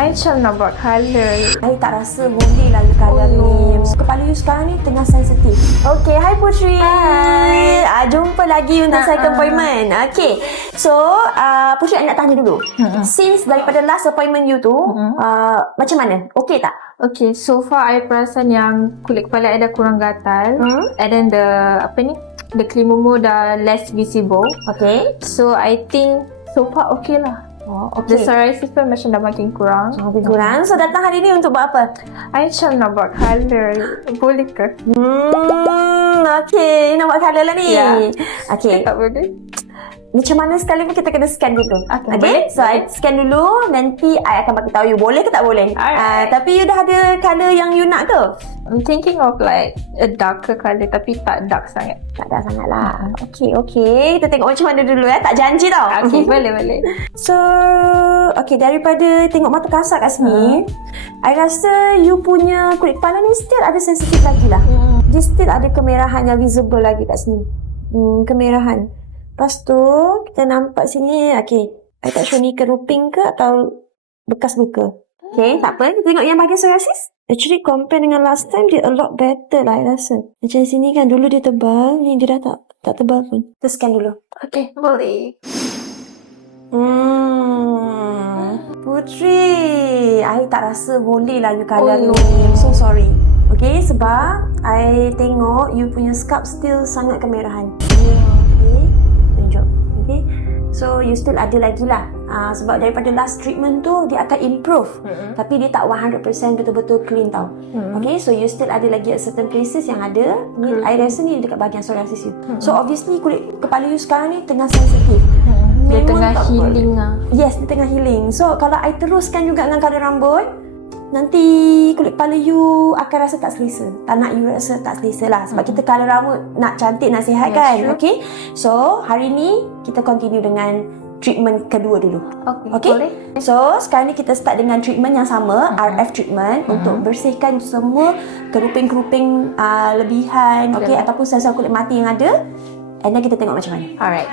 I macam nak buat colour. I tak rasa boleh lah you colour ni. Kepala you sekarang ni tengah sensitif. Okay, hi Putri. Hi. Jumpa lagi untuk second appointment. Okay, so Putri nak tanya dulu. Since daripada last appointment you tu, macam mana? Okay tak? Okay, so far I perasan yang kulit kepala I dah kurang gatal. And then the kelimomo dah less visible. Okay. So I think so far okay lah. Okay. The psoriasis pun macam dah makin kurang. Makin kurang. So datang hari ni untuk buat apa? I macam nak buat colour. Boleh ke? Okay, nak buat colour lah ni. Ya. Okay. Tak boleh? Macam mana sekali pun kita kena scan dulu. Okay, Okay? boleh? So I scan dulu. Nanti I akan bagi tahu you boleh ke tak boleh. Alright. Tapi you dah ada colour yang you nak ke? I'm thinking of like a darker colour tapi tak dark sangat. Tak ada sangat lah. Okay. Kita tengok macam mana dulu Tak janji tau. Okay, boleh. So, okay, daripada tengok mata kasar kat sini, I rasa you punya kulit kepala ni still ada sensitif lagi lah. Dia still ada kemerahan yang visible lagi kat sini. Kemerahan. Lepas tu, kita nampak sini, okay, I tak sure ni keruping ke atau bekas luka. Okay, tak apa. Kita tengok yang bahagian psoriasis. Actually, compare dengan last time, dia a lot better lah, I rasa. Macam sini kan, dulu dia tebal, ni dia dah tak tebal pun. Kita scan dulu. Okay, boleh. Putri, I tak rasa boleh lah you colour ni. I'm so sorry. Okay, sebab I tengok you punya scalp still sangat kemerahan. Okay, tunjuk. Okay, so you still ada lagi lah. Sebab daripada last treatment tu, dia akan improve. Tapi dia tak 100% betul-betul clean tau. Okay, so you still ada lagi certain places yang ada. Ni, I rasa ni dekat bahagian psoriasis you. So obviously kulit kepala you sekarang ni tengah sensitif. Dia tengah healing lah. Yes, dia tengah healing. So, kalau I teruskan juga dengan colour rambut, nanti kulit kepala you akan rasa tak selesa. Tak nak you rasa tak selesa lah. Sebab kita colour rambut nak cantik, nak sihat kan. True. Okay. So, hari ni kita continue dengan treatment kedua dulu. Okay, boleh. So, sekarang ni kita start dengan treatment yang sama, RF treatment, untuk bersihkan semua keruping-keruping lebihan, okay, ataupun sel-sel kulit mati yang ada. And then kita tengok macam mana. Alright.